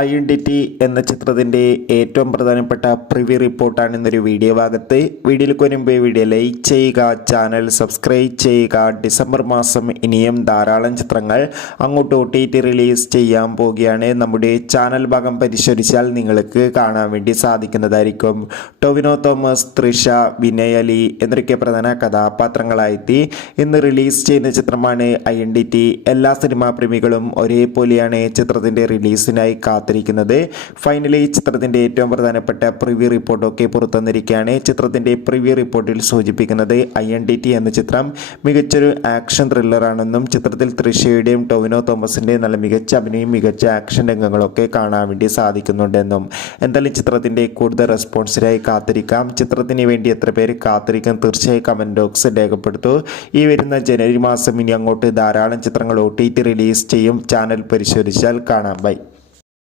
Identity എന്ന ചിത്രത്തിൻ്റെ ഏറ്റവും പ്രധാനപ്പെട്ട പ്രിവ്യൂ റിപ്പോർട്ടാണ് ഇന്നൊരു വീഡിയോ ഭാഗത്ത്. വീഡിയോയിലേക്ക് വരുമ്പോൾ വീഡിയോ ലൈക്ക് ചെയ്യുക, ചാനൽ സബ്സ്ക്രൈബ് ചെയ്യുക. ഡിസംബർ മാസം ഇനിയും ധാരാളം ചിത്രങ്ങൾ അങ്ങോട്ട് OTT റിലീസ് ചെയ്യാൻ പോവുകയാണ്. നമ്മുടെ ചാനൽ ഭാഗം പരിശോധിച്ചാൽ നിങ്ങൾക്ക് കാണാൻ വേണ്ടി സാധിക്കുന്നതായിരിക്കും. ടൊവിനോ തോമസ്, തൃഷ, വിനയ് അലി എന്നൊക്കെ പ്രധാന കഥാപാത്രങ്ങളായി ഇന്ന് റിലീസ് ചെയ്യുന്ന ചിത്രമാണ് ഐഡന്റിറ്റി. എല്ലാ സിനിമാ പ്രേമികളും ഒരേപോലെയാണ് ചിത്രത്തിൻ്റെ റിലീസിനായി കാത്തിരിക്കുന്നത്. ഫൈനലി ചിത്രത്തിന്റെ ഏറ്റവും പ്രധാനപ്പെട്ട പ്രിവ്യൂ റിപ്പോർട്ടൊക്കെ പുറത്തുവന്നിരിക്കുകയാണ്. ചിത്രത്തിന്റെ പ്രിവ്യൂ റിപ്പോർട്ടിൽ സൂചിപ്പിക്കുന്നത് ഐഡന്റിറ്റി എന്ന ചിത്രം മികച്ചൊരു ആക്ഷൻ ത്രില്ലറാണെന്നും ചിത്രത്തിൽ തൃഷയുടെയും ടൊവിനോ തോമസിൻ്റെയും നല്ല മികച്ച അഭിനയം, മികച്ച ആക്ഷൻ രംഗങ്ങളൊക്കെ കാണാൻ വേണ്ടി സാധിക്കുന്നുണ്ടെന്നും. എന്തായാലും ചിത്രത്തിന്റെ കൂടുതൽ റെസ്പോൺസിനായി കാത്തിരിക്കാം. ചിത്രത്തിന് വേണ്ടി എത്ര പേര് കാത്തിരിക്കും തീർച്ചയായും കമന്റ് ബോക്സ് രേഖപ്പെടുത്തൂ. ഈ വരുന്ന ജനുവരി മാസം ഇനി അങ്ങോട്ട് ധാരാളം ചിത്രങ്ങൾ OTT റിലീസ് ചെയ്യും. ചാനൽ പരിശോധിച്ചാൽ കാണാം. ബൈ.